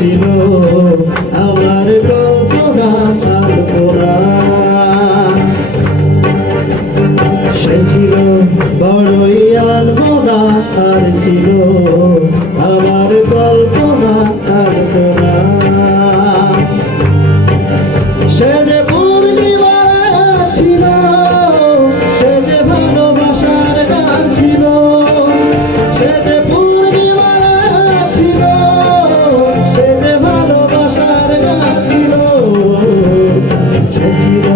ছিল আমার কল্পনা কল্পনা। সে ছিল বড়ই আনমনা আর ছিল আমার কল্পনা কল্পনা। সে যে পূর্ণিমার ছিল, সে যে ভালোবাসার গান ছিল, সে যে পূর্ণিমার ছিল, সে যে ভালোবাসার গান ছিল। সে ছিল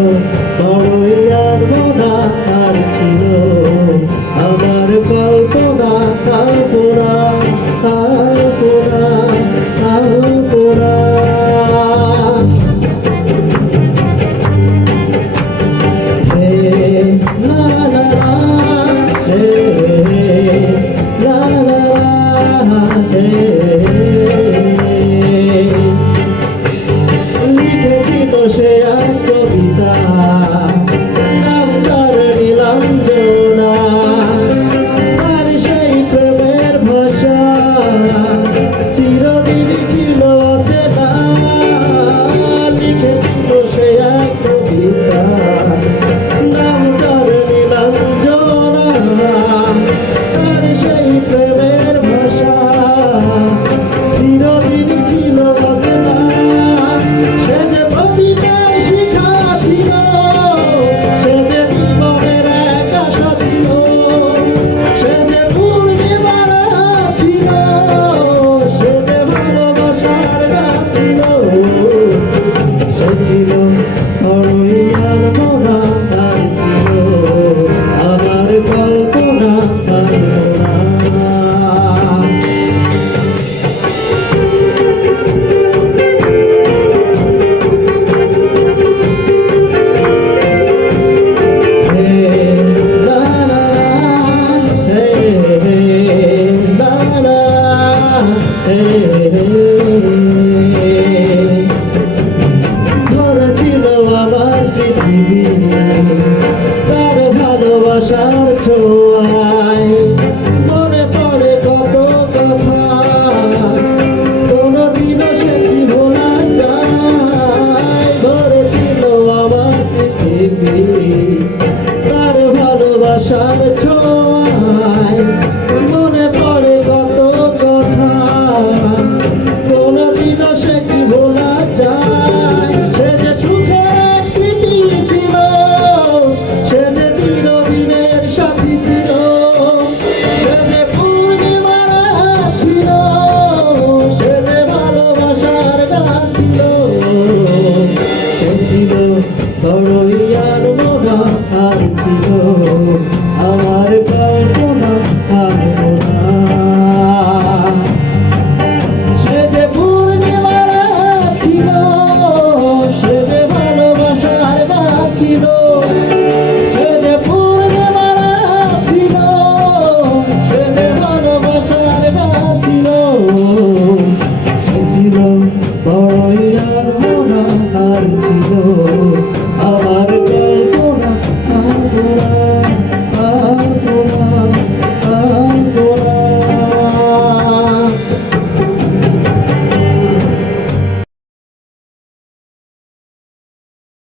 বড়ই আনমনা আর ছিল আমার কল্পনা কল্পনা কল্পনা কল্পনা। লিখেছিল সে এক কবিতা, নাম তার নীলাঞ্জনা। তার সেই প্রেমের ভাষা চিরদিনই ছিল অচেনা। লিখেছিল সে এক কবিতা, নাম তার নীলাঞ্জনা। তার সেই প্রেমের ভাষা চিরদিনই ছিল অচেনা। সে যে প্রদীপের শিখা ছিল, সে যে জীবনের এক আশা ছিল, সে যে পূর্ণিমার ছিল, সে যে ভালোবাসার গান ছিল। সে ছিল বড়ই আনমনা আর ছিল আমার কল্পনা কল্পনা। ধরেছিল আমার পৃথিবী তার ভালোবাসার ছোঁয়ায়। মনে পড়ে কত কথা, কোনদিনও সে কি ভোলা যায়। ধরেছিল আমার পৃথিবী তার ভালোবাসার ছোঁয়ায়। মনে পড়ে কত কথা, কোনদিনও সে কি ভোলা যায়। সে যে সুখের এক স্মৃতি ছিল, সে যে চিরদিনের সাথী ছিল, সে যে পূর্ণিমার ছিল, সে যে ভালোবাসার গান ছিল। সে ছিল বড়ই আনমনা আর ছিল আমার কল্পনা কল্পনা। সে যে পূর্ণিমার ছিল, সে যে ভালোবাসার গান ছিল, সে যে পূর্ণিমার ছিল, সে যে ভালোবাসার গান ছিল। সে ছিল বড়ই আনমনা আর ছিল আমার